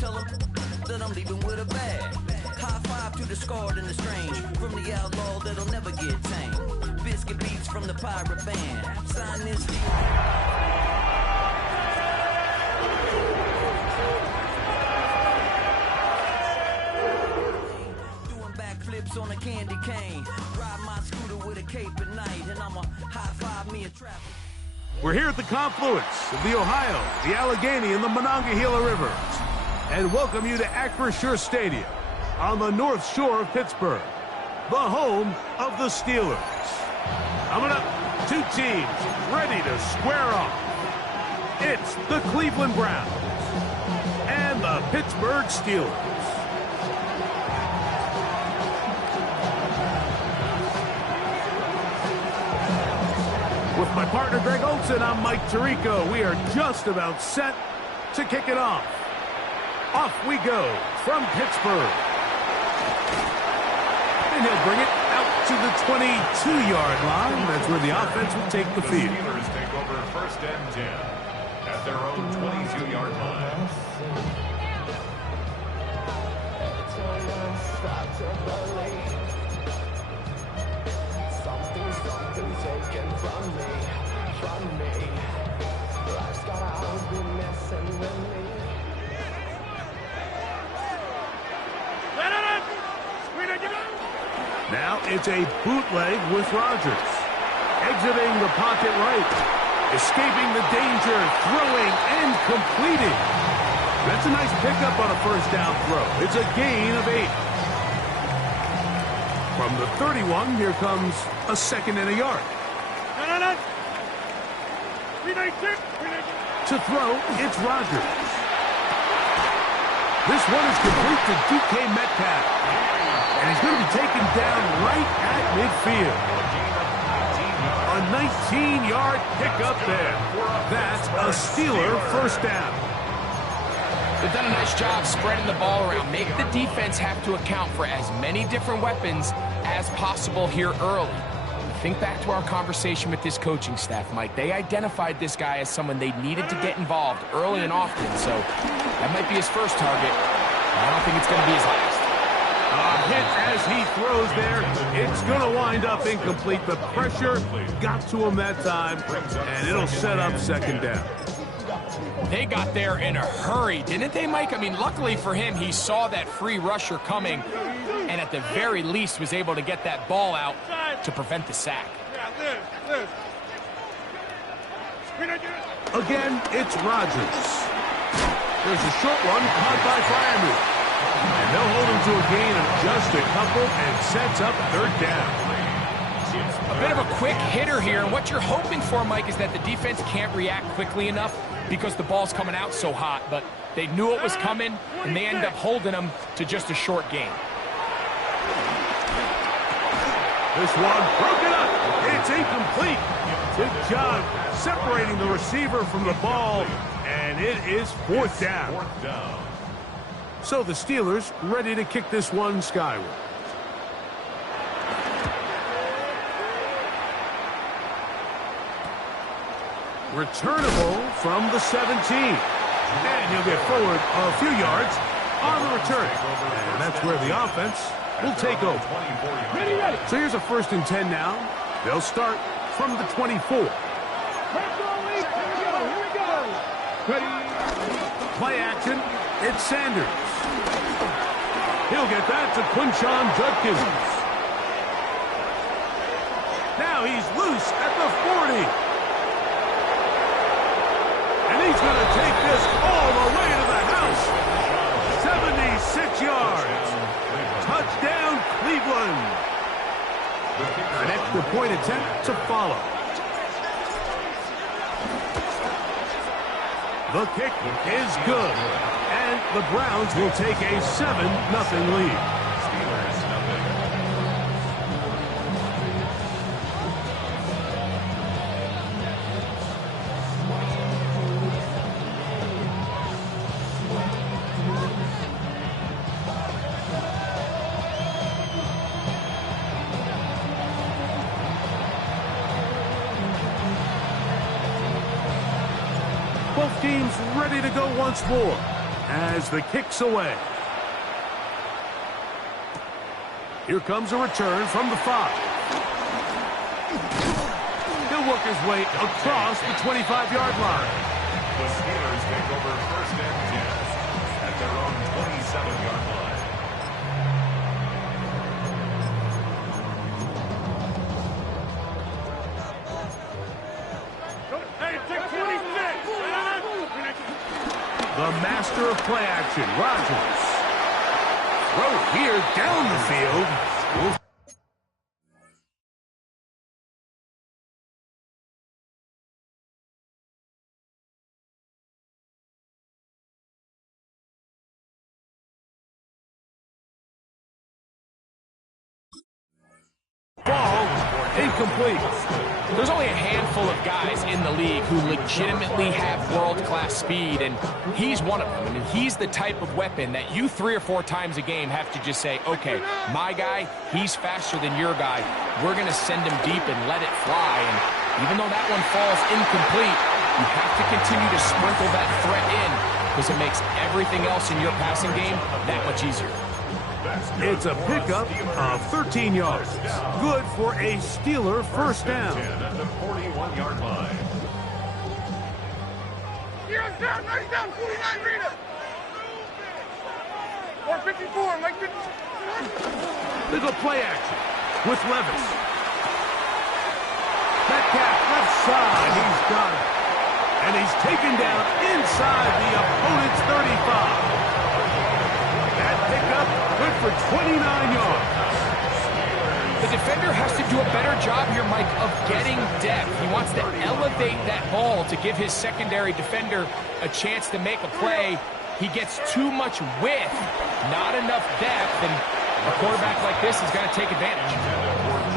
tell them that I'm leaving with a bag. High five to the scarred and the strange, from the outlaw that'll never get tamed. Biscuit beats from the pirate band. Sign this deal. On a candy cane, ride my scooter with a cape at night, and I'ma high five me a traffic. We're here at the confluence of the Ohio, the Allegheny, and the Monongahela Rivers, and welcome you to Acrisure Stadium on the North Shore of Pittsburgh, the home of the Steelers. Coming up, two teams ready to square off. It's the Cleveland Browns and the Pittsburgh Steelers. With my partner, Greg Olson, I'm Mike Tirico. We are just about set to kick it off. Off we go from Pittsburgh. And he'll bring it out to the 22-yard line. That's where the offense will take the field. The Steelers take over first and 10 at their own 22-yard line. Something taken from me. Life's got always been messing with me. Now it's a bootleg with Rodgers. Exiting the pocket right. Escaping the danger, throwing and completing. That's a nice pickup on a first down throw. It's a gain of 8. From the 31, here comes a second and a yard. To throw, it's Rodgers. This one is complete to DK Metcalf. And he's going to be taken down right at midfield. A 19-yard pickup there. That's a Steeler first down. They've done a nice job spreading the ball around. Make the defense have to account for as many different weapons as possible here early. Think back to our conversation with this coaching staff, Mike. They identified this guy as someone they needed to get involved early and often, so that might be his first target. I don't think it's going to be his last. A hit as he throws there. It's going to wind up incomplete. The pressure got to him that time, and it'll set up second down. They got there in a hurry, didn't they, Mike? I mean, luckily for him, he saw that free rusher coming, and at the very least was able to get that ball out to prevent the sack. Again, it's Rodgers. There's a short one caught by Freiermuth. And they'll hold him to a gain of just a couple and sets up third down. A bit of a quick hitter here, and what you're hoping for, Mike, is that the defense can't react quickly enough because the ball's coming out so hot, but they knew it was coming, and they end up holding them to just a short gain. This one broken up. It's incomplete. Good job separating the receiver from the ball, and it is fourth down. So the Steelers ready to kick this one skyward. Returnable from the 17. And he'll get forward a few yards on the return. And that's where the offense will take over. So here's a first and 10 now. They'll start from the 24. Play action. It's Sanders. He'll get that to Quinshon Judkins. Now he's loose at the 40. And he's going to take this all the way to the house. 76 yards. Touchdown, Cleveland. An extra point attempt to follow. The kick is good. And the Browns will take a 7-0 lead. Both teams ready to go once more. as the kick's away. Here comes a return from the 5. He'll work his way across the 25-yard line. The Steelers take over first and 10 at their own 27-yard line. The master of play action, Rodgers. Throw here down the field. Ball incomplete. There's only a handful of guys in the league who legitimately have world-class speed, and he's one of them. I mean, he's the type of weapon that you 3 or 4 times a game have to just say, okay, my guy, he's faster than your guy. We're going to send him deep and let it fly. And even though that one falls incomplete, you have to continue to sprinkle that threat in because it makes everything else in your passing game that much easier. It's a pickup of 13 yards. Good for a Steeler first down. At the 41-yard line. Here's down, right down, 49 Rita. 454, Mike 50. Little play action with Levis. Metcalf left side, he's got it. And he's taken down inside the opponent's 35. That pickup good for 29 yards. The defender has to do a better job here, Mike, of getting depth. He wants to elevate that ball to give his secondary defender a chance to make a play. He gets too much width, not enough depth, and a quarterback like this is going to take advantage.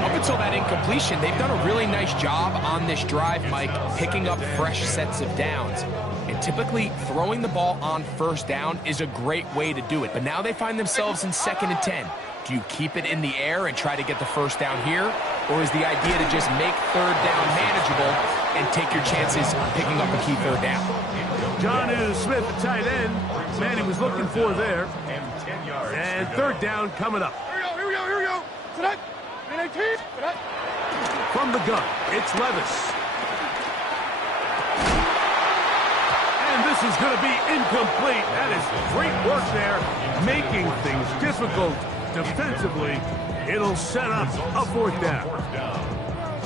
Up until that incompletion, they've done a really nice job on this drive, Mike, picking up fresh sets of downs. And typically, throwing the ball on first down is a great way to do it. But now they find themselves in 2nd and 10. Do you keep it in the air and try to get the first down here? Or is the idea to just make 3rd down manageable and take your chances picking up a key 3rd down? Jonnu Smith, the tight end, man he was looking for there. And 3rd down coming up. Here we go. Tonight, 19. From the gun, it's Levis. And this is going to be incomplete. That is great work there, making things difficult defensively. It'll set up a 4th down.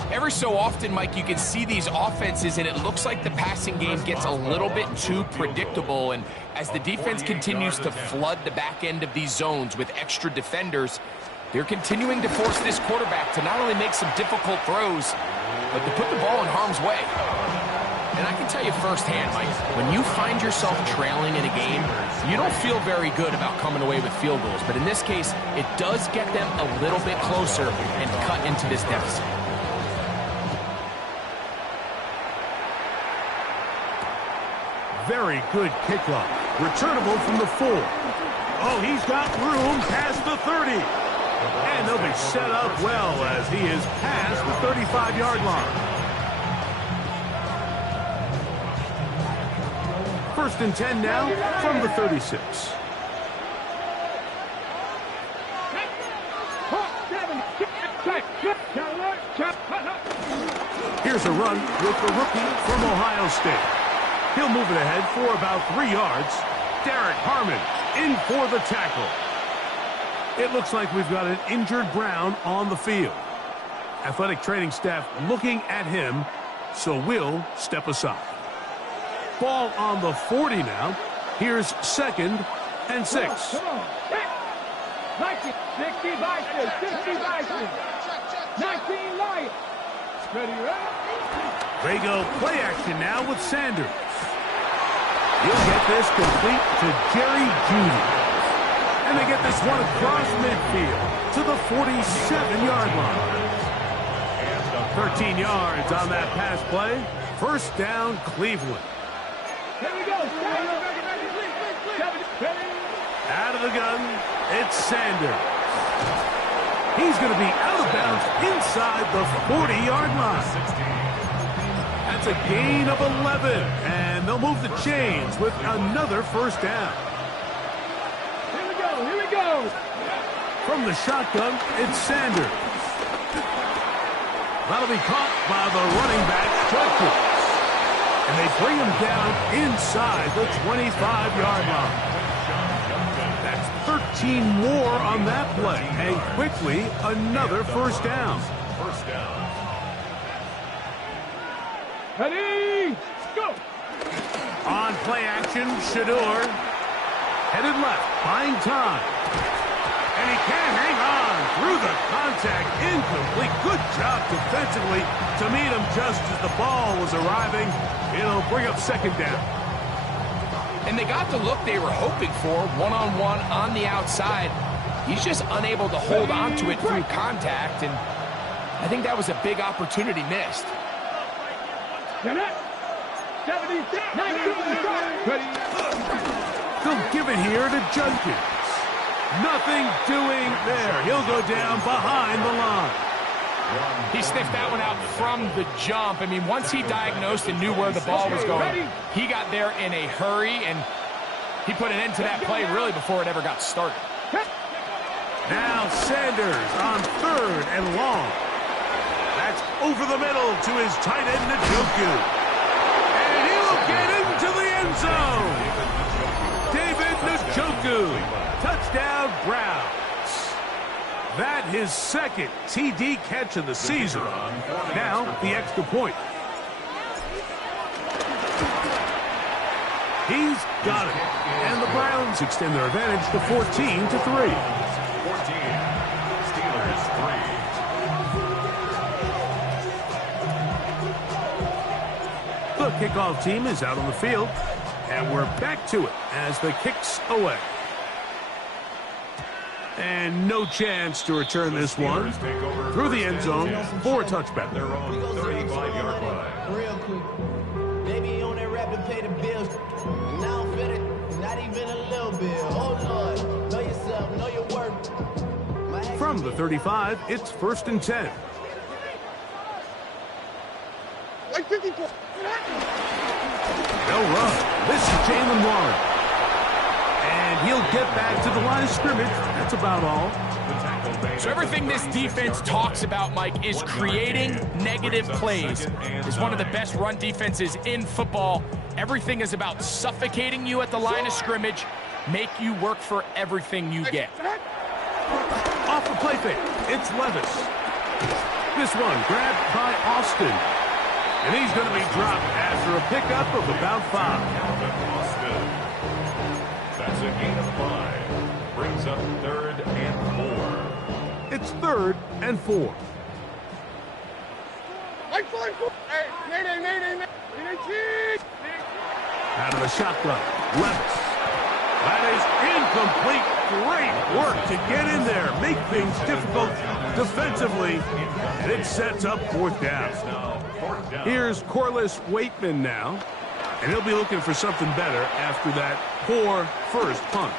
Every so often, Mike, you can see these offenses, and it looks like the passing game gets a little bit too predictable. And as the defense continues to flood the back end of these zones with extra defenders, they're continuing to force this quarterback to not only make some difficult throws, but to put the ball in harm's way. And I can tell you firsthand, Mike, when you find yourself trailing in a game, you don't feel very good about coming away with field goals. But in this case, it does get them a little bit closer and cut into this deficit. Very good kickoff. Returnable from the 4. Oh, he's got room past the 30. And they'll be set up well as he is past the 35-yard line. 1st and 10 now from the 36. Here's a run with the rookie from Ohio State. He'll move it ahead for about 3 yards. Derek Harmon in for the tackle. It looks like we've got an injured Brown on the field. Athletic training staff looking at him, so we'll step aside. Ball on the 40 now. Here's 2nd and 6. 60 Vikings, 60 Vikings. 19 Lions. Ready? They go play action now with Sanders. He'll get this complete to Jerry Jeudy. And they get this one across midfield to the 47-yard line. 13 yards on that pass play. 1st down, Cleveland. Here we go. Out of the gun, it's Sanders. He's going to be out of bounds inside the 40-yard line. That's a gain of 11, and they'll move the chains with another 1st down. Here we go. From the shotgun, it's Sanders. That'll be caught by the running back, Judkins. And they bring him down inside the 25-yard line. That's 13 more on that play. And quickly, another first down. First down. Ready, go. On play action, Shador. Headed left, buying time. And he can't hang on through the contact. Incomplete. Good job defensively to meet him just as the ball was arriving. It'll bring up second down. And they got the look they were hoping for, one-on-one on the outside. He's just unable to hold on to it through contact, and I think that was a big opportunity missed. 76, 19, ready. They'll give it here to Judkins. Nothing doing there. He'll go down behind the line. He sniffed that one out from the jump. I mean, once he diagnosed and knew where the ball was going, he got there in a hurry, and he put an end to that play really before it ever got started. Now Sanders on third and long. That's over the middle to his tight end, Njoku. And he'll get into the end zone. David Njoku. Touchdown, Browns. That his second TD catch of the season. Now the extra point. He's got it. And the Browns extend their advantage to 14-3. 14. Steelers 3. The kickoff team is out on the field. And we're back to it as the kick's away. And no chance to return this one through the end zone for a touchback. Their own 35-yard line. Real quick. Baby on that rap to pay the bills. And now I'm fit it, not even a little bit. Oh Lord, know yourself, know your worth. From the 35, it's 1st and 10. Like 54. They'll run. This is Jalen Warren. And he'll get back to the line of scrimmage. That's about all. So everything this defense talks about, Mike, is creating negative plays. It's one of the best run defenses in football. Everything is about suffocating you at the line of scrimmage, make you work for everything you get. Off the play fake, it's Levis. This one grabbed by Austin. And he's going to be dropped after a pickup of about 5. That's a gain of 5. Brings up 3rd and 4. It's 3rd and 4. Like 4. Hey, nay. Out of the shotgun, Levis. That is incomplete. Great work to get in there, make things difficult defensively, and it sets up 4th down. Here's Corliss Waitman now, and he'll be looking for something better after that poor first punt.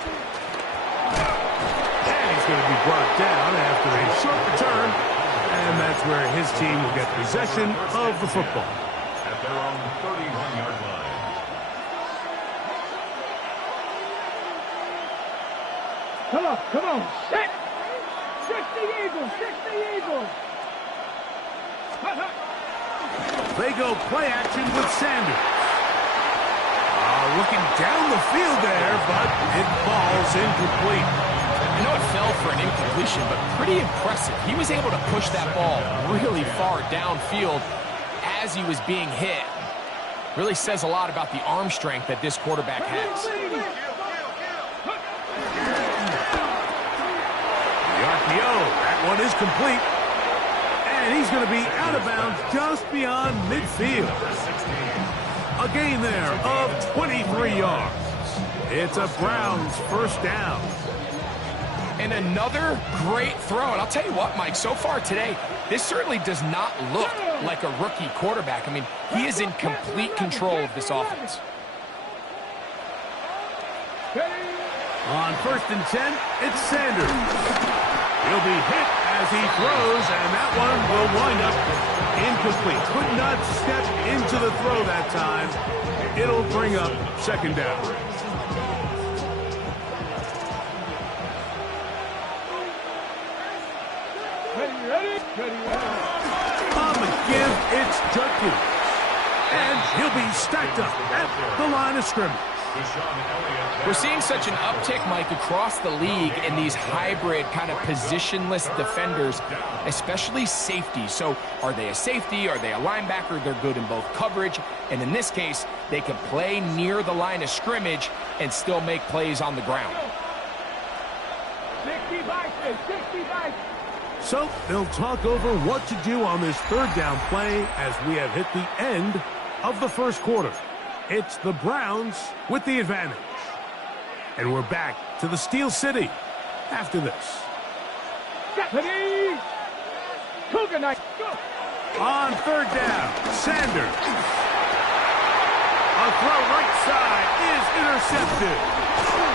And he's going to be brought down after a short return, and that's where his team will get possession of the football. At their own 31-yard line. Come on. Set. 60 Eagles. They go play action with Sanders. Looking down the field there, but it falls incomplete. I know it fell for an incompletion, but pretty impressive. He was able to push that ball really far downfield as he was being hit. Really says a lot about the arm strength that this quarterback has. The RPO, that one is complete. And he's going to be out of bounds just beyond midfield. A gain there of 23 yards. It's a Browns first down. And another great throw. And I'll tell you what, Mike, so far today, this certainly does not look like a rookie quarterback. I mean, he is in complete control of this offense. On 1st and 10, it's Sanders. He'll be hit as he throws, and that one will wind up incomplete. Could not step into the throw that time. It'll bring up second down. On the give, it's Judkins. And he'll be stacked up at the line of scrimmage. We're seeing such an uptick, Mike, across the league in these hybrid kind of positionless defenders, especially safety. So are they a safety? Are they a linebacker? They're good in both coverage. And in this case, they can play near the line of scrimmage and still make plays on the ground. 65. So they'll talk over what to do on this third down play as we have hit the end of the first quarter. It's the Browns with the advantage. And we're back to the Steel City after this. Stephanie! Cougar night. On third down, Sanders. A throw right side is intercepted.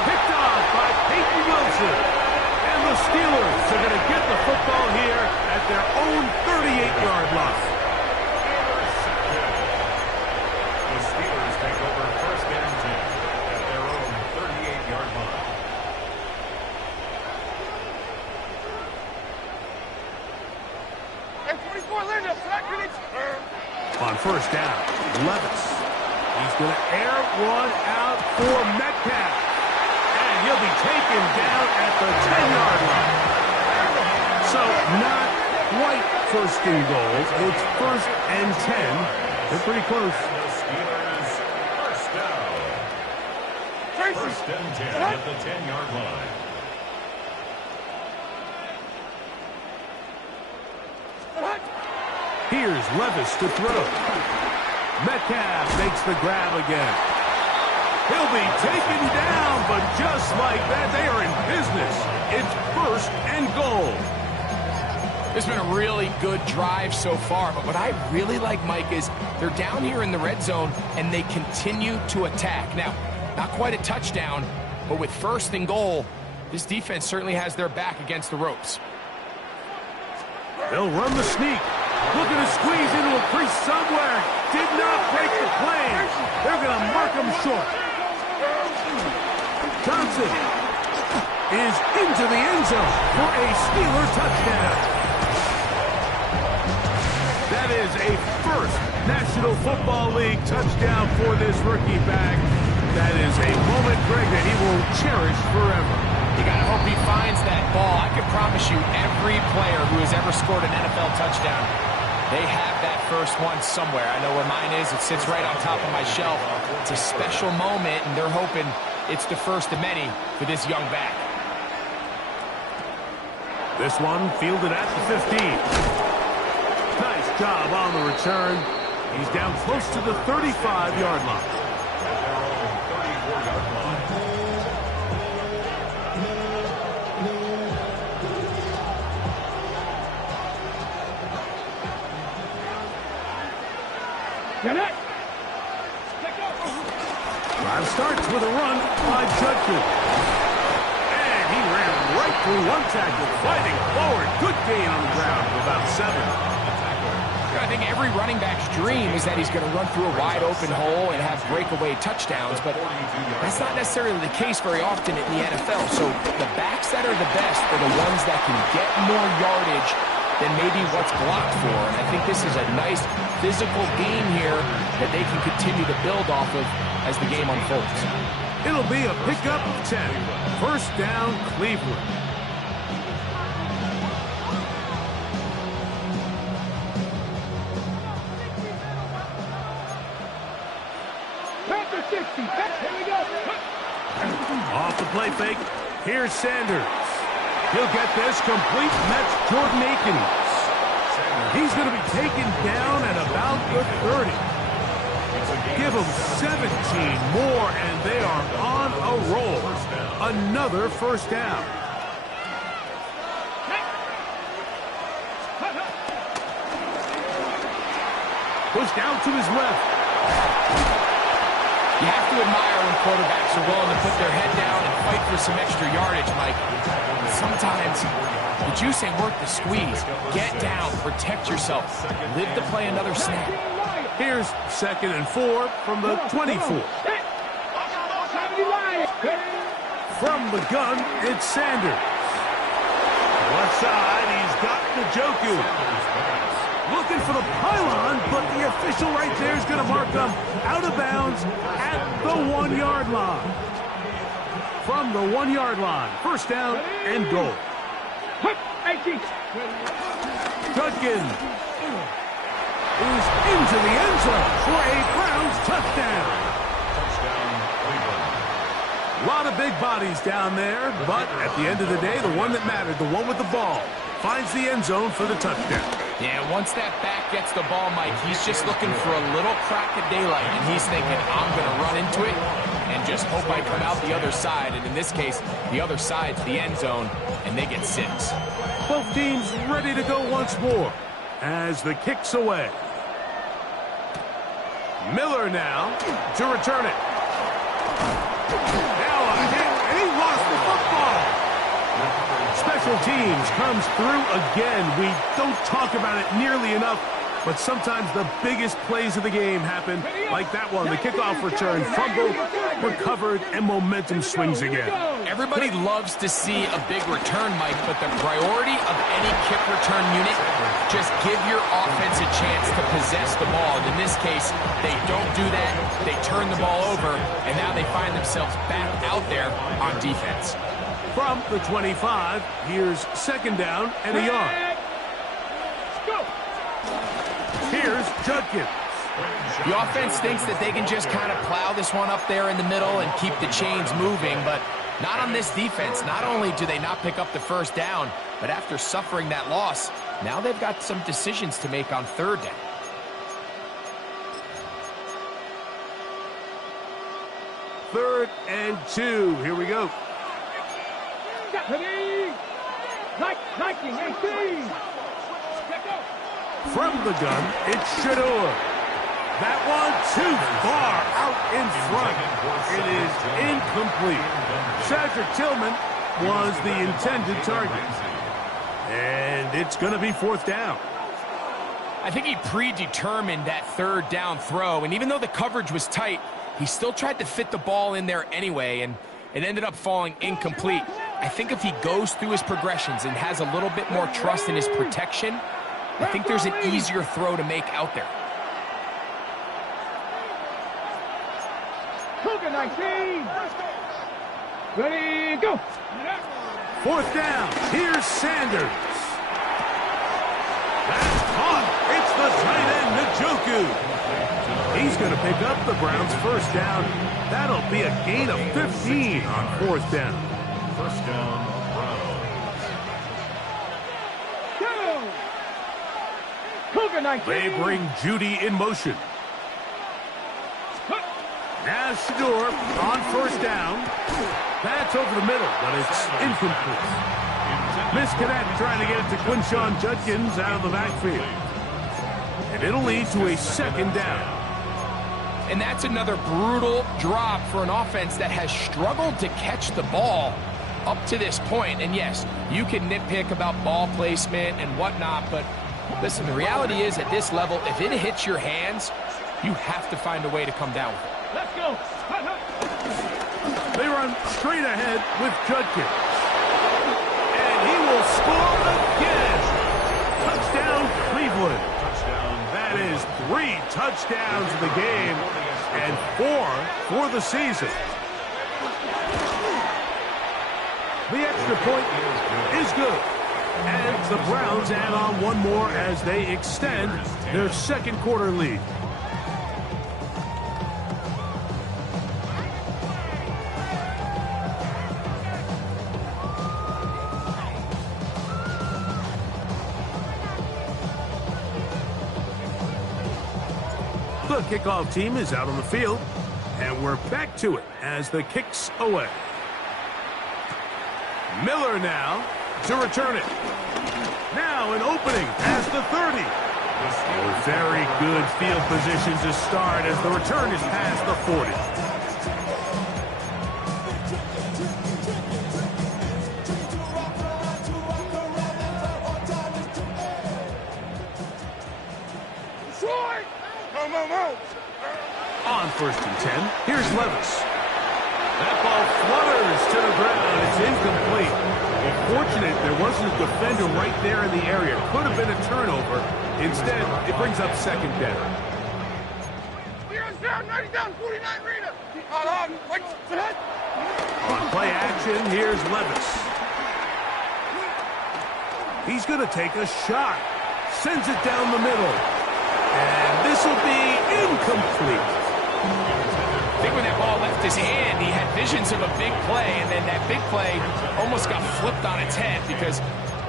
Picked off by Peyton Wilson. And the Steelers are going to get the football here at their own 38-yard line. The Steelers take over first and 10 at their own 38-yard line. And 24 Linda, On first down, Levis. He's going to air one out for Metcalf. And he'll be taken down at the 10-yard line. So not quite first and goal. It's first and 10. They're pretty close. The Steelers first down. First and 10 at the 10-yard line. Here's Levis to throw. Metcalf makes the grab again. He'll be taken down, but just like that, they are in business. It's first and goal. It's been a really good drive so far, but what I really like, Mike, is they're down here in the red zone, and they continue to attack. Now, not quite a touchdown, but with first and goal, this defense certainly has their back against the ropes. They'll run the sneak. Looking to squeeze into a crease somewhere. Did not break the plane. They're going to mark him short. Johnson is into the end zone for a Steeler touchdown. That is a first National Football League touchdown for this rookie back. That is a moment, Greg, that he will cherish forever. You got to hope he finds that ball. I can promise you every player who has ever scored an NFL touchdown, they have that first one somewhere. I know where mine is. It sits right on top of my shelf. It's a special moment, and they're hoping it's the first of many for this young back. This one fielded at the 15. Nice job on the return. He's down close to the 35-yard line. At their own 34-yard line. Get it! Drive starts with a run by Judkins. And he ran right through one tackle, fighting forward. Good gain on the ground for about 7. I think every running back's dream is that he's going to run through a wide open hole and have breakaway touchdowns, but that's not necessarily the case very often in the NFL. So the backs that are the best are the ones that can get more yardage than maybe what's blocked for. And I think this is a nice physical game here that they can continue to build off of as the game unfolds. It'll be a pickup of 10. First down, Cleveland. Panther 60. Here we go. Off the play fake, here's Sanders. He'll get this complete, and that's Jordan Akins. He's going to be taken down at about the 30. Give them 17 more, and they are on a roll. Another first down. Pushed out to his left. You have to admire when quarterbacks are willing to put their head down and fight for some extra yardage, Mike. Sometimes the juice ain't worth the squeeze. Get down, protect yourself, live to play another snap. Here's 2nd and 4 from the 24. From the gun, it's Sanders. Left side, he's got Njoku. Looking for the pylon, but the official right there is going to mark them out of bounds at the 1-yard line. From the 1-yard line, first down and goal. Judkins is into the end zone for a Browns touchdown. A lot of big bodies down there, but at the end of the day, the one that mattered, the one with the ball, finds the end zone for the touchdown. Yeah, once that back gets the ball, Mike, he's just looking for a little crack of daylight, and he's thinking, I'm going to run into it and just hope I come out the other side. And in this case, the other side's the end zone, and they get 6. Both teams ready to go once more as the kick's away. Miller now to return it. Now a hit, and he lost the football. Special teams comes through again. We don't talk about it nearly enough, but sometimes the biggest plays of the game happen like that one. The kickoff return, fumble, recovered, and momentum swings again. Everybody loves to see a big return, Mike, but the priority of any kick return unit, just give your offense a chance to possess the ball. And in this case, they don't do that. They turn the ball over, and now they find themselves back out there on defense. From the 25, here's second down and a yard. Here's Judkins. The offense thinks that they can just kind of plow this one up there in the middle and keep the chains moving, but not on this defense. Not only do they not pick up the first down, but after suffering that loss, now they've got some decisions to make on third down. Third and 2. Here we go. From the gun, it's Shador. That one too far out in front. It is incomplete. Cedric Tillman was the intended target. And it's going to be fourth down. I think he predetermined that third down throw, and even though the coverage was tight, he still tried to fit the ball in there anyway, and it ended up falling incomplete. I think if he goes through his progressions and has a little bit more trust in his protection, I think there's an easier throw to make out there. Cougar 19. Ready, go. Fourth down. Here's Sanders. That's caught. It's the tight end, Njoku. He's going to pick up the Browns' first down. That'll be a gain of 15 on fourth down. First down, Browns. Go. Cougar 19. They bring Judy in motion. Now Shador on first down. That's over the middle, but it's incomplete. Misconnect trying to get it to Quinshawn Judkins out of the backfield. And it'll lead to a second down. And that's another brutal drop for an offense that has struggled to catch the ball up to this point. And yes, you can nitpick about ball placement and whatnot, but listen, the reality is at this level, if it hits your hands, you have to find a way to come down with it. Let's go. They run straight ahead with Judkins. And he will score again. Touchdown, Cleveland. That is 3 touchdowns in the game and 4 for the season. The extra point is good. And the Browns add on one more as they extend their second quarter lead. The kickoff team is out on the field, and we're back to it as the kick's away. Miller now to return it. Now an opening past the 30. Very good field position to start as the return is past the 40. On first and 10, here's Levis. That ball flutters to the ground. It's incomplete. Fortunate there there wasn't a defender right there in the area. Could have been a turnover. Instead, it brings up second down. On play action, here's Levis. He's going to take a shot. Sends it down the middle. And this will be incomplete. I think when that ball left his hand, he had visions of a big play, and then that big play almost got flipped on its head, because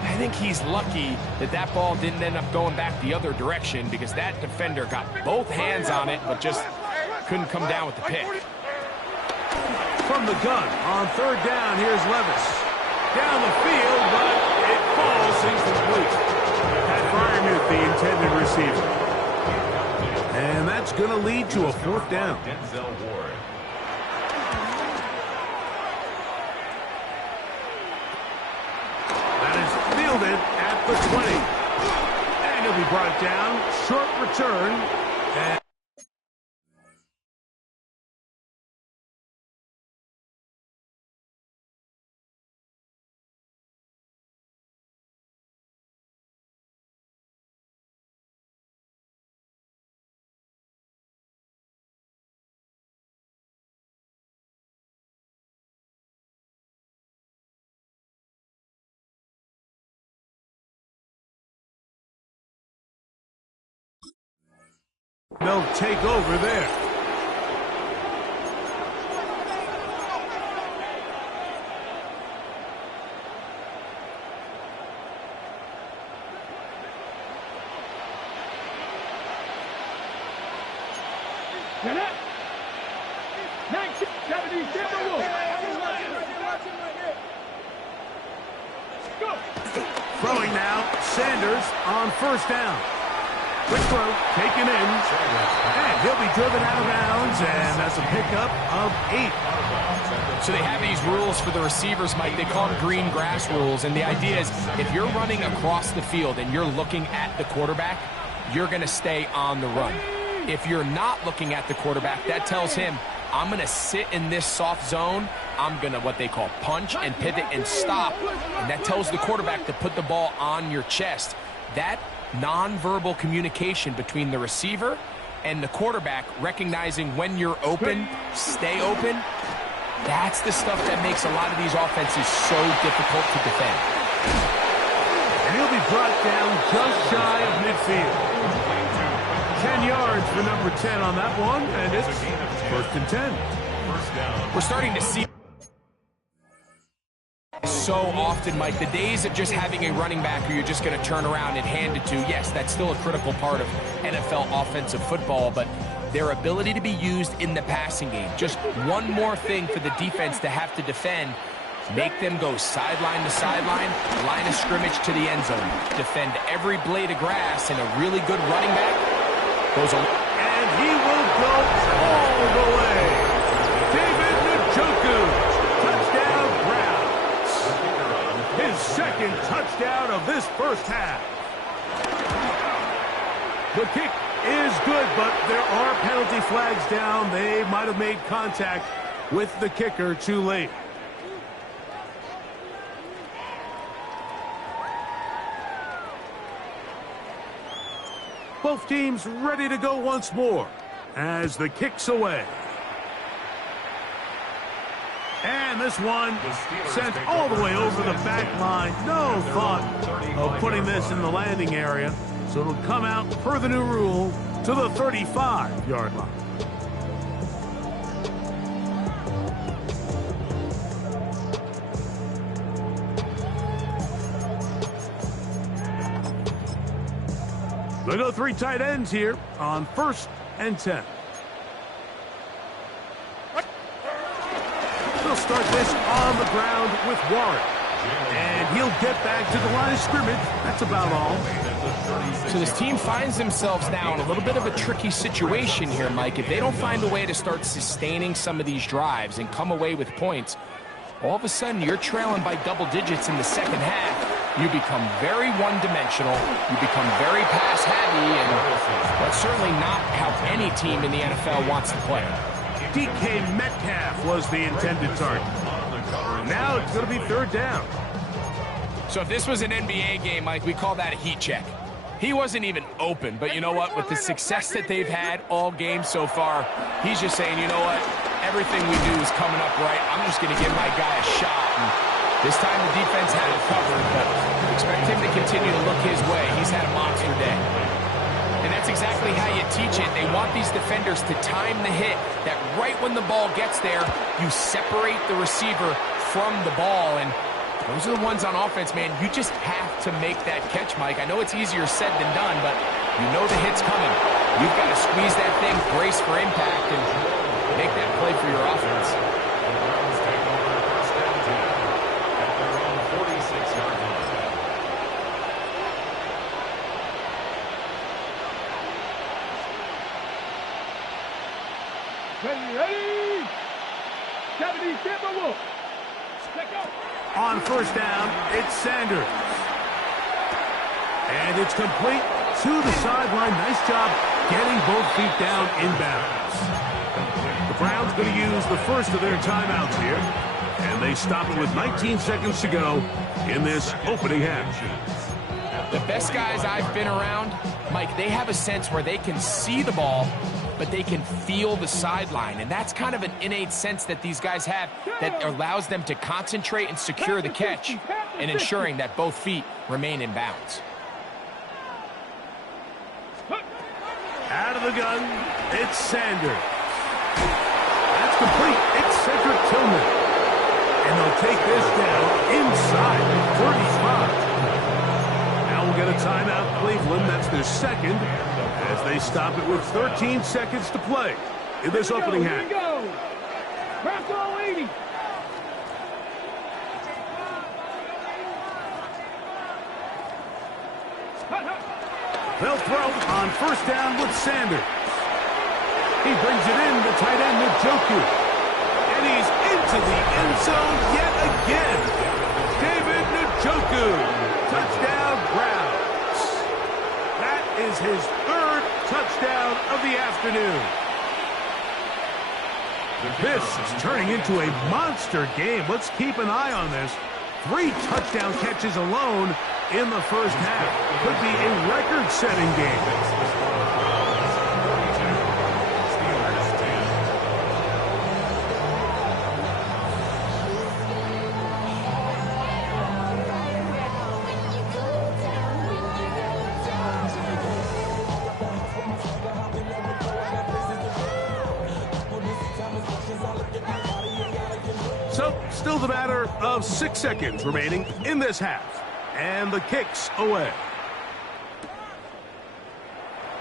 I think he's lucky that that ball didn't end up going back the other direction, because that defender got both hands on it but just couldn't come down with the pick. From the gun on third down, here's Levis. Down the field, but it falls incomplete. Pat Fryermuth, the intended receiver. And that's going to lead to a fourth down. That is fielded at the 20. And he'll be brought down. Short return. And they'll take over there. Get it? 1977 Wolf. Go. Throwing now, Sanders on first down. Quick throw, taken in, and he'll be driven out of bounds, and that's a pickup of 8. So they have these rules for the receivers, Mike. They call them green grass rules, and the idea is if you're running across the field and you're looking at the quarterback, you're going to stay on the run. If you're not looking at the quarterback, that tells him, I'm going to sit in this soft zone. I'm going to what they call punch and pivot and stop, and that tells the quarterback to put the ball on your chest. That nonverbal communication between the receiver and the quarterback, recognizing when you're open, stay open, that's the stuff that makes a lot of these offenses so difficult to defend. And he'll be brought down just shy of midfield. 10 yards for number 10 on that one, and it's first and 10. We're starting to see so often, Mike, the days of just having a running back who you're just going to turn around and hand it to, yes, that's still a critical part of NFL offensive football, but their ability to be used in the passing game, just one more thing for the defense to have to defend, make them go sideline to sideline, line of scrimmage to the end zone, defend every blade of grass, and a really good running back goes away. And he will go all the way. David Njoku, touchdown Browns. His second touchdown of this first half. The kick is good, but there are penalty flags down. They might have made contact with the kicker too late. Both teams ready to go once more as the kick's away. And this one sent all the way over the back line. No thought of putting this in the landing area. So it'll come out per the new rule to the 35-yard line. They go 3 tight ends here on first and 10. They'll start this on the ground with Warren. And he'll get back to the line of scrimmage. That's about all. So this team finds themselves now in a little bit of a tricky situation here, Mike. If they don't find a way to start sustaining some of these drives and come away with points, all of a sudden you're trailing by double digits in the second half. You become very one-dimensional, you become very pass-heavy, and that's certainly not how any team in the NFL wants to play. DK Metcalf was the intended target. Now it's going to be third down. So if this was an NBA game, Mike, we call that a heat check. He wasn't even open, but you know what? With the success that they've had all game so far, he's just saying, you know what? Everything we do is coming up right. I'm just going to give my guy a shot. And this time the defense had it covered, but expect him to continue to look his way. He's had a monster day. And that's exactly how you teach it. They want these defenders to time the hit, that right when the ball gets there, you separate the receiver from the ball. And those are the ones on offense, man. You just have to make that catch, Mike. I know it's easier said than done, but you know the hit's coming. You've got to squeeze that thing, brace for impact, and make that play for your offense. The Browns take over first and 10 at their own 46-yard line. Ready? 70 Timberwolves. Let's go. On first down, it's Sanders. And it's complete to the sideline. Nice job getting both feet down inbounds. The Browns going to use the first of their timeouts here. And they stop it with 19 seconds to go in this opening half. The best guys I've been around, Mike, they have a sense where they can see the ball, but they can feel the sideline. And that's kind of an innate sense that these guys have that allows them to concentrate and secure the catch and ensuring that both feet remain in bounds. Out of the gun, it's Sanders. That's complete. It's Cedric Tillman. And they'll take this down inside the 35. Now we'll get a timeout, Cleveland. That's their second, as they stop it with 13 seconds to play in this opening half. Here we go. Press all 80. They'll throw on first down with Sanders. He brings it in, the tight end, Njoku. And he's into the end zone yet again. David Njoku. Touchdown, Browns. That is his third touchdown of the afternoon. This is turning into a monster game. Let's keep an eye on this. 3 touchdown catches alone in the first half. Could be a record-setting game. So, still the matter of 6 seconds remaining in this half. And the kick's away.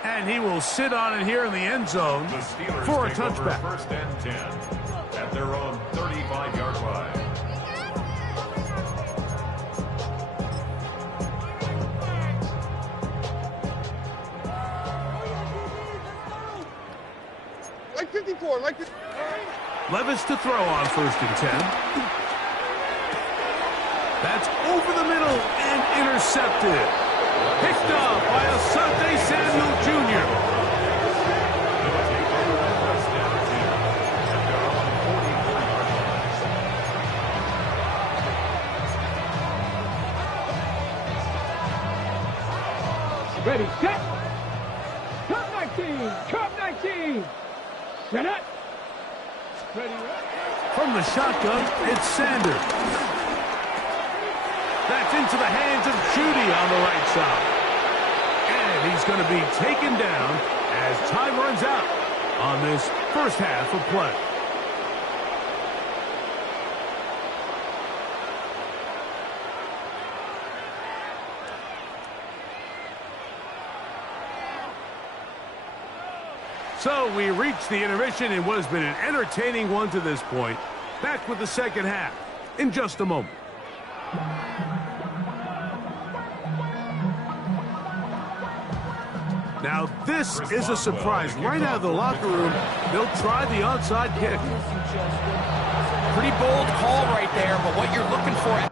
And he will sit on it here in the end zone for a touchback. First and 10 at their own 35-yard line. Like 54, like 54. Levis to throw on first and 10. That's over the middle and intercepted. Picked up by Asante Samuel Jr. Ready, set. Cup 19, Cup 19. Set up. Ready, From the shotgun, it's Sanders. That's into the hands of Judy on the right side. And he's going to be taken down as time runs out on this first half of play. So we reached the intermission in what has been an entertaining one to this point. Back with the second half in just a moment. Now this is a surprise. Right out of the locker room, they'll try the onside kick. Pretty bold call right there, but what you're looking for...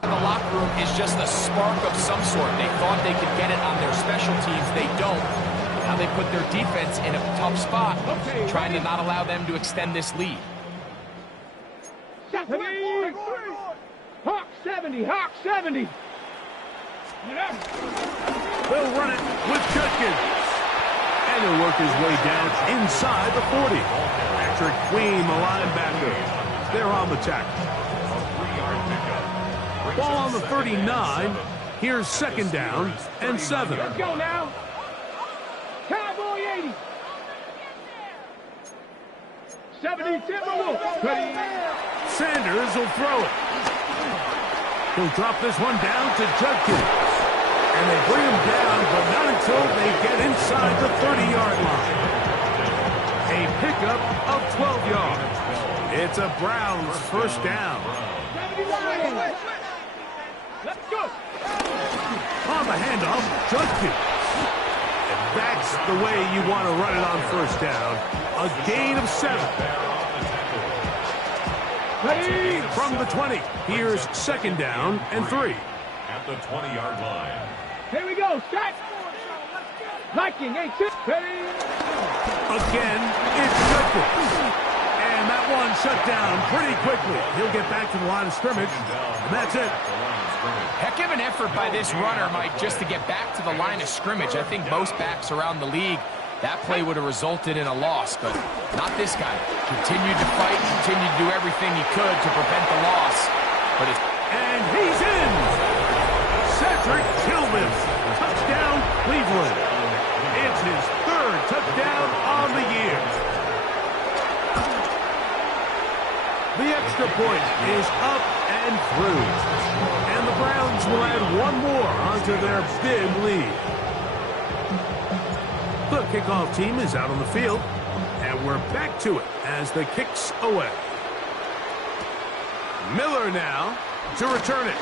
The locker room is just a spark of some sort. They thought they could get it on their special teams. They don't. Now they put their defense in a tough spot, trying to not allow them to extend this lead. Hawk 70, Hawk 70. They'll run it with Judkins. And he'll work his way down inside the 40. Patrick Queen, the linebacker. They're on the tackle. Ball on the 39. Here's second down and 7. Let's go now. Cowboy 80. 70 Timberwolves. Sanders will throw it. He'll drop this one down to Judkins. And they bring him down, but not until they get inside the 30-yard line. A pickup of 12 yards. It's a Browns first down. Let's go. On the handoff, Judkins. And that's the way you want to run it on first down. A gain of 7. From the 20, here's second down and 3. At the 20-yard line. Here we go, shot. Viking, 8-2. Again, it's Judkins. And that one shut down pretty quickly. He'll get back to the line of scrimmage, and that's it. Heck of an effort by this runner, Mike, just to get back to the line of scrimmage. I think most backs around the league, that play would have resulted in a loss, but not this guy. Continued to fight, continued to do everything he could to prevent the loss. And he's in! Cedric Tillman, touchdown Cleveland. It's his 3rd touchdown on the year. The extra point is up and through. And the Browns will add one more onto their big lead. The kickoff team is out on the field, and we're back to it as the kick's away. Miller now to return it.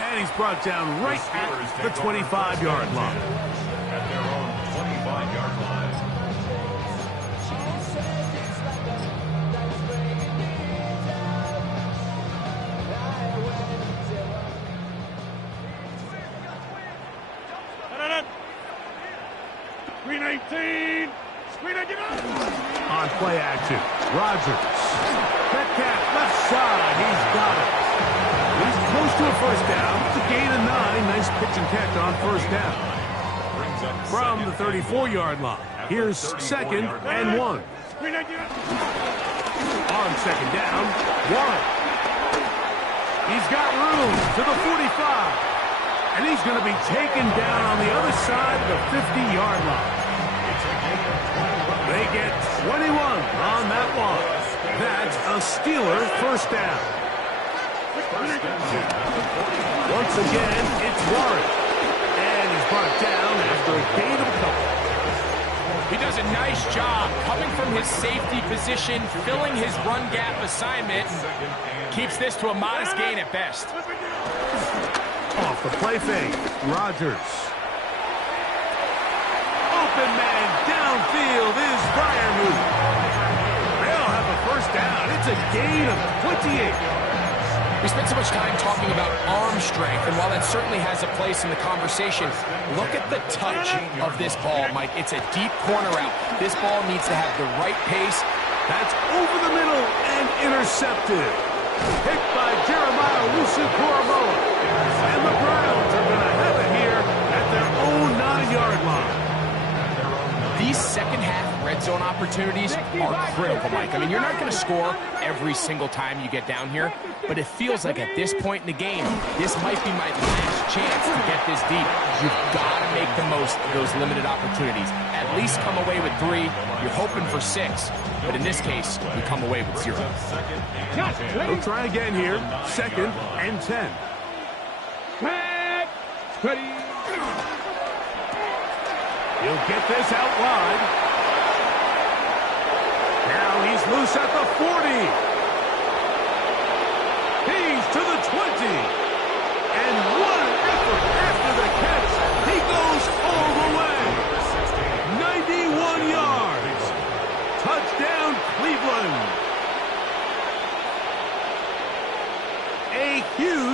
And he's brought down right at the 25-yard line. At their own 25-yard line. Screen 18. On play action, Rodgers. Metcalf left side. He's got it. He's close to a first down. It's a gain of 9. Nice pitch and catch on first down. From the 34-yard line, here's second and 1. On second down, Warren. He's got room to the 45. And he's going to be taken down on the other side of the 50-yard line. They get 21 on that one. That's a Steeler first down. Once again, it's Warren. And he's brought down after a gain of a couple. He does a nice job coming from his safety position, filling his run gap assignment, and keeps this to a modest gain at best. Off the play fake, Rodgers. Open man downfield is Freiermuth. They'll have a first down. It's a gain of 28. We spent so much time talking about arm strength, and while that certainly has a place in the conversation, look at the touch of this ball, Mike. It's a deep corner out. This ball needs to have the right pace. That's over the middle and intercepted. Picked by Jeremiah Wusu-Koramoah. And the Browns are going to have it here at their own 9-yard line. These second-half red zone opportunities are critical, Mike. I mean, you're not going to score every single time you get down here, but it feels like at this point in the game, this might be my last chance to get this deep. You've got to make the most of those limited opportunities. At least come away with 3. You're hoping for 6, but in this case, you come away with 0. We'll try again here. Second and 10. Ready. He'll get this out wide. Now he's loose at the 40. He's to the 20. And what an effort after the catch. He goes all the way. 91 yards. Touchdown, Cleveland. A huge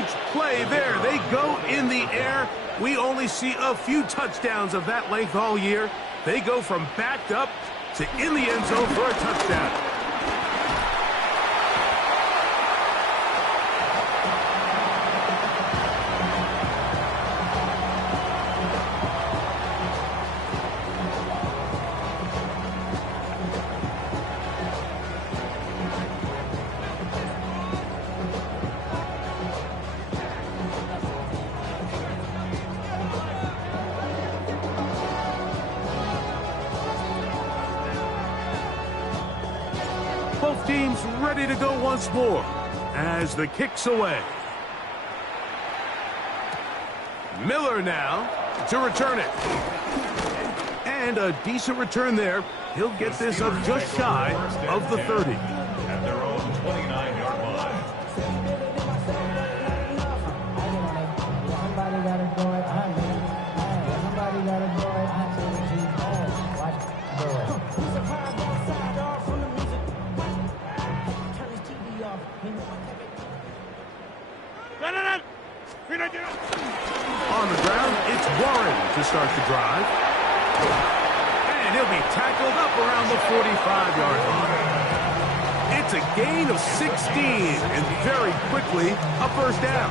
in the air. We only see a few touchdowns of that length all year. They go from backed up to in the end zone for a touchdown. Both teams ready to go once more as the kick's away. Miller now to return it. And a decent return there. He'll get this up just shy of the 30. At their own 29-yard line. Somebody gotta do it. Somebody gotta do it. Watch it. Do it. On the ground, it's Warren to start the drive. And he'll be tackled up around the 45-yard line. It's a gain of 16, and very quickly, a first down.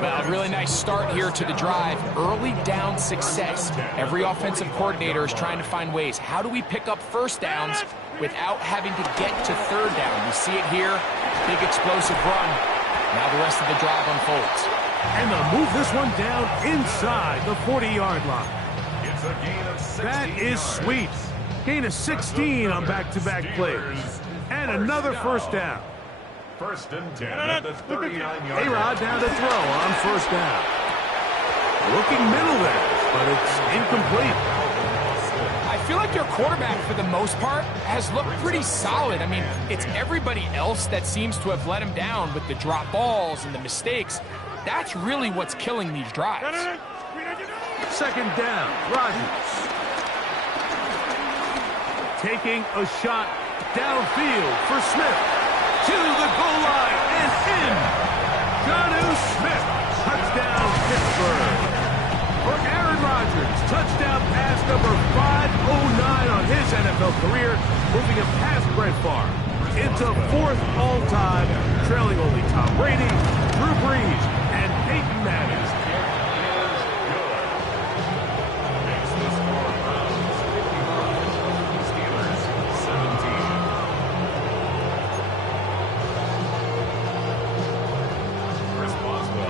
Well, really nice start here to the drive. Early down success. Every offensive coordinator is trying to find ways. How do we pick up first downs without having to get to third down? We see it here. Big explosive run. Now the rest of the drive unfolds. And they'll move this one down inside the 40-yard line. It's a gain of 16. That is sweet. Gain of 16 on back-to-back plays. And another first down. First and 10 at the 39-yard A-Rod down to throw on first down. Looking middle there, but it's incomplete. I feel like their quarterback, for the most part, has looked pretty solid. I mean, it's everybody else that seems to have let him down with the drop balls and the mistakes. That's really what's killing these drives. Second down, Rodgers. Taking a shot downfield for Smith. To the goal line and in. Jonnu Smith. Touchdown, Pittsburgh. For Aaron Rodgers, touchdown pass number 509 on his NFL career, moving him past Brett Favre into fourth all-time, trailing only Tom Brady, Drew Brees, and Peyton Manning.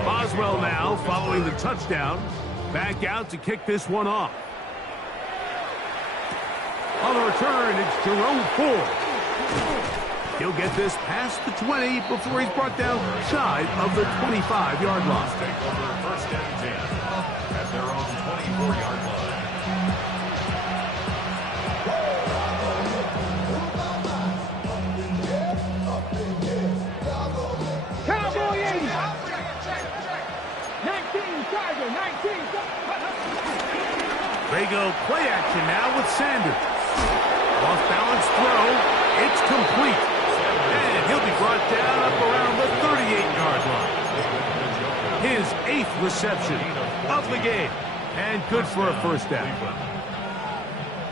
Boswell now following the touchdown. Back out to kick this one off. On the return, it's Jerome Ford. He'll get this past the 20 before he's brought down shy of the 25-yard line. Take over first and 10 at their own 24-yard line. Cowboy 80. 19, Tiger, 19. They go play action now with Sanders. Off balance throw. It's complete. And he'll be brought down up around the 38-yard line. His 8th reception of the game. And good for a first down.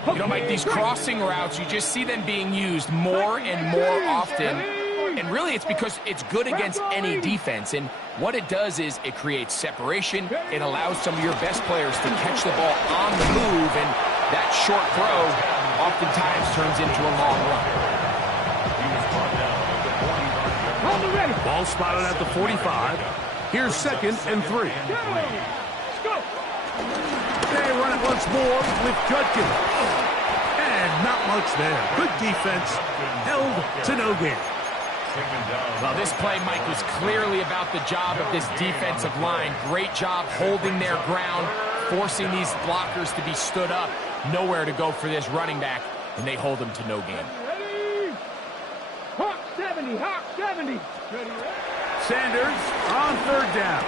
You know, Mike, these crossing routes, you just see them being used more and more often. And really, it's because it's good against any defense. And what it does is it creates separation. It allows some of your best players to catch the ball on the move. And that short throw oftentimes turns into a long run. Ball spotted at the 45. Here's second and 3. They run it once more with Judkins. And not much there. Good defense. Held to no gain. Well, this play, Mike, was clearly about the job of this defensive line. Great job holding their ground, forcing these blockers to be stood up. Nowhere to go for this running back, and they hold him to no gain. Hawk 70, Hawk 70. Sanders on third down.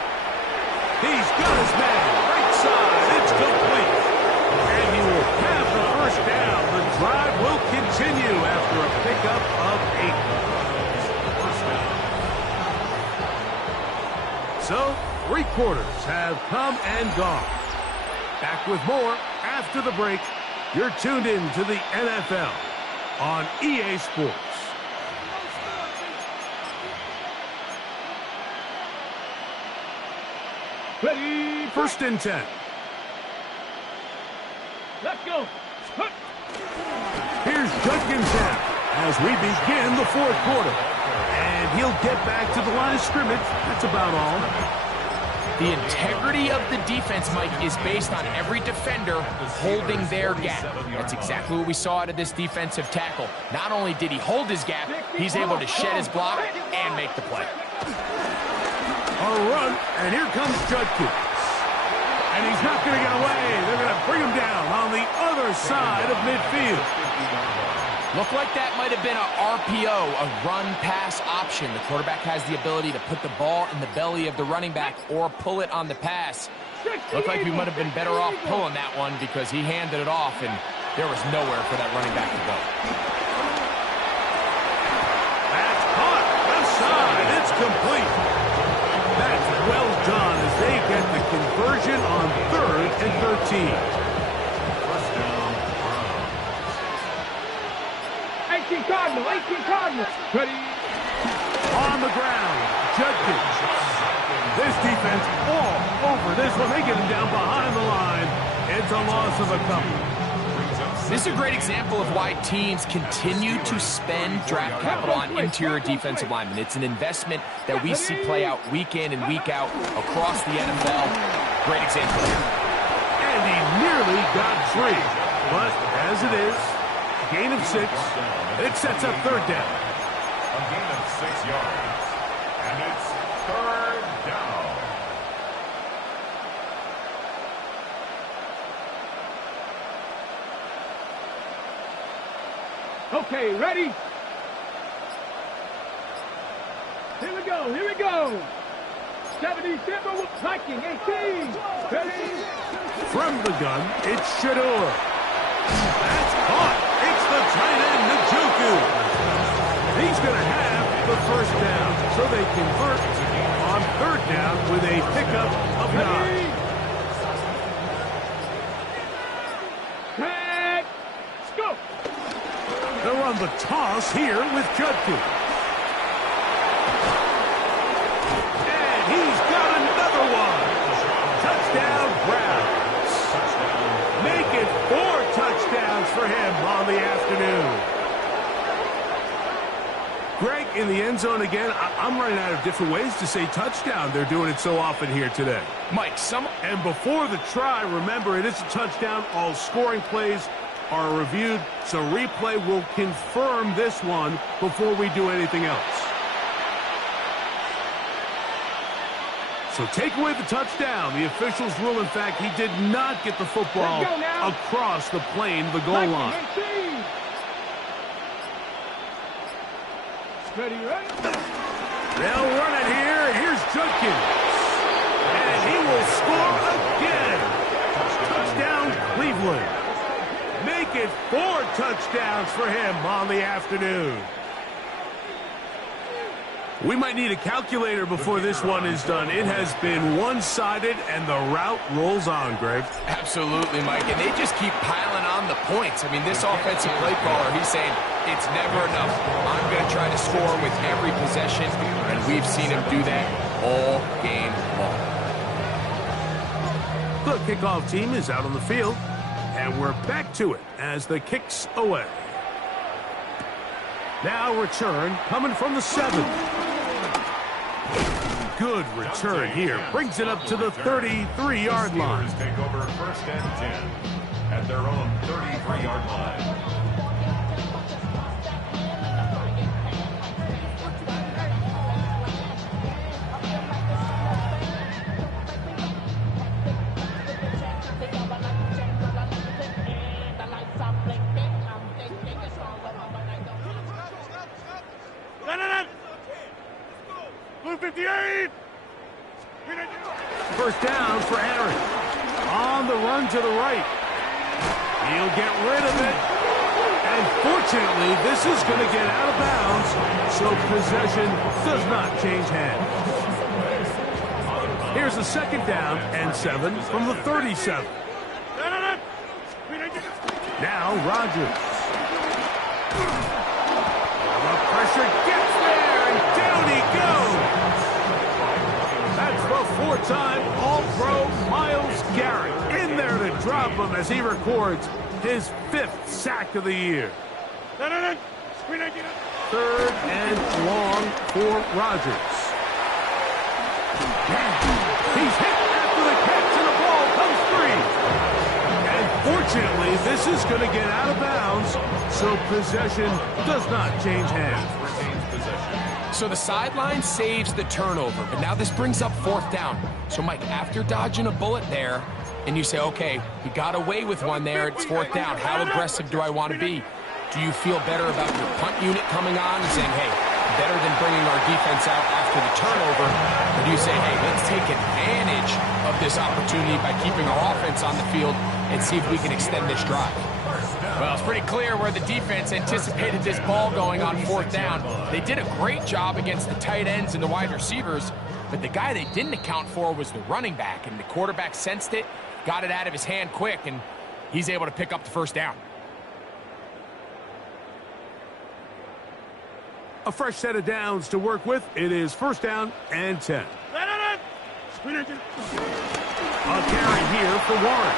He's got his man. Right side. It's complete. And he will have the first down. The drive will continue after a pickup of 8. So, 3 quarters have come and gone. Back with more after the break. You're tuned in to the NFL on EA Sports. Ready? 1st and 10. Let's go. Here's Judkins now as we begin the 4th quarter. And he'll get back to the line of scrimmage. That's about all. The integrity of the defense, Mike, is based on every defender holding their gap. That's exactly what we saw out of this defensive tackle. Not only did he hold his gap, he's able to shed his block and make the play. A run, and here comes Judkins. And he's not going to get away. They're going to bring him down on the other side of midfield. Looked like that might have been a RPO, a run-pass option. The quarterback has the ability to put the ball in the belly of the running back or pull it on the pass. Looked like we might have been better off pulling that one because he handed it off, and there was nowhere for that running back to go. That's caught. Left side. It's complete. That's well done as they get the conversion on 3rd and 13. 18 Cardinals. Ready? On the ground, Judkins. This defense all over this one. They get him down behind the line. It's a loss of a couple. This is a great example of why teams continue to spend draft capital on interior defensive linemen. It's an investment that we see play out week in and week out across the NFL. Great example here. And he nearly got 3. But as it is, gain of 6. It sets up 3rd down. A gain of 6 yards. And it's 3rd down. Okay, ready? Here we go, here we go. 77 Viking, 18. Ready? From the gun, it's Shador. That's caught. It's the tight end, Njoku. He's going to have the 1st down, so they convert on 3rd down with a pickup of 9. Let's go. They're on the toss here with Judkins. And he's got another one. Touchdown, Browns. Make it 4 touchdowns for him on the afternoon. Greg, in the end zone again, I'm running out of different ways to say touchdown. They're doing it so often here today. Mike, And before the try, remember, it is a touchdown. All scoring plays are reviewed, so replay will confirm this one before we do anything else. So take away the touchdown. The officials rule, in fact, he did not get the football across the plane, the goal line. Ready, ready? They'll run it here. Here's Judkins. And he will score again. Touchdown, Cleveland. Make it 4 touchdowns for him on the afternoon. We might need a calculator before this one is done. It has been one-sided, and the route rolls on, Greg. absolutely, Mike, and they just keep piling on the points. I mean, this offensive play caller, he's saying, it's never enough. I'm going to try to score with every possession, and we've seen him do that all game long. The kickoff team is out on the field, and we're back to it as the kick's away. Now return coming from the 7. Good return here. Brings it up to the 33-yard line. Steelers take over 1st and 10 at their own 33-yard line. Blue 58. 1st down for Aaron. On the run to the right. He'll get rid of it. And fortunately, this is going to get out of bounds, so possession does not change hands. Here's a second down and 7 from the 37. Now Rodgers. The pressure gets there, and down he goes. That's the 4-time All-Pro Myles Garrett in there to drop him as he records his 5th sack of the year. 3rd and long for Rodgers. He's hit after the catch, and the ball comes free. And fortunately, this is going to get out of bounds, so possession does not change hands. So the sideline saves the turnover, but now this brings up 4th down. So, Mike, after dodging a bullet there, and you say, okay, he got away with one there, it's 4th down. How aggressive do I want to be? Do you feel better about your punt unit coming on and saying, hey, better than bringing our defense out after the turnover? Or do you say, hey, let's take advantage of this opportunity by keeping our offense on the field and see if we can extend this drive? Well, it's pretty clear where the defense anticipated this ball going on 4th down. They did a great job against the tight ends and the wide receivers, but the guy they didn't account for was the running back, and the quarterback sensed it, got it out of his hand quick, and he's able to pick up the 1st down. A fresh set of downs to work with. It is 1st down and 10. A carry here for Warren.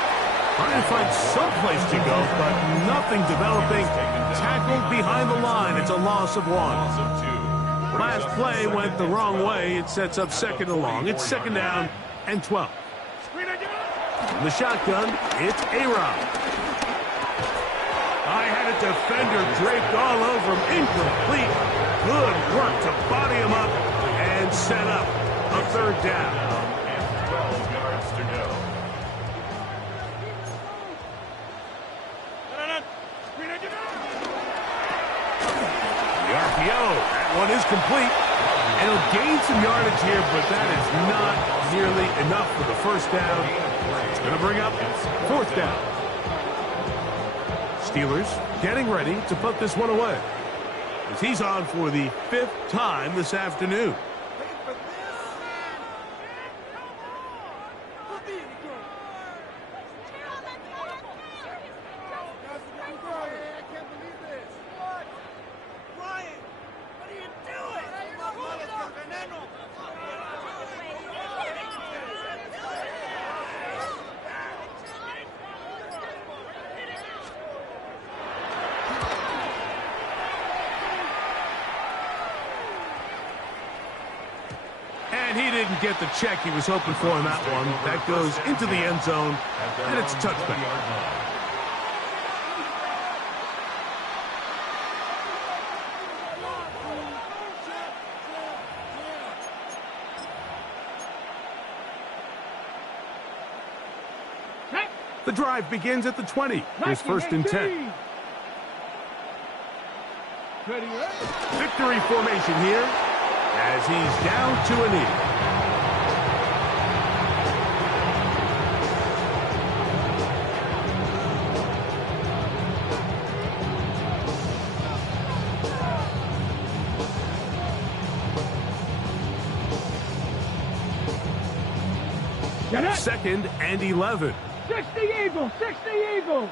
Trying to find some place to go, but nothing developing. Tackled behind the line. It's a loss of 1. Last play went the wrong way. It sets up 2nd and long. It's 2nd down and 12. In the shotgun, it's A-Rod. I had a defender draped all over him. Incomplete. Good work to body him up and set up a 3rd down. And 12 yards to go. The RPO, that one is complete. And he'll gain some yardage here, but that is not nearly enough for the 1st down. It's going to bring up 4th down. Steelers getting ready to put this one away, as he's on for the 5th time this afternoon. And he didn't get the check he was hoping for in that one. That goes into the end zone, and it's a touchback. The drive begins at the 20. Here's 1st and 10. Victory formation here, as he's down to a knee. Second and 11. 60 Eagles, 60 Eagles.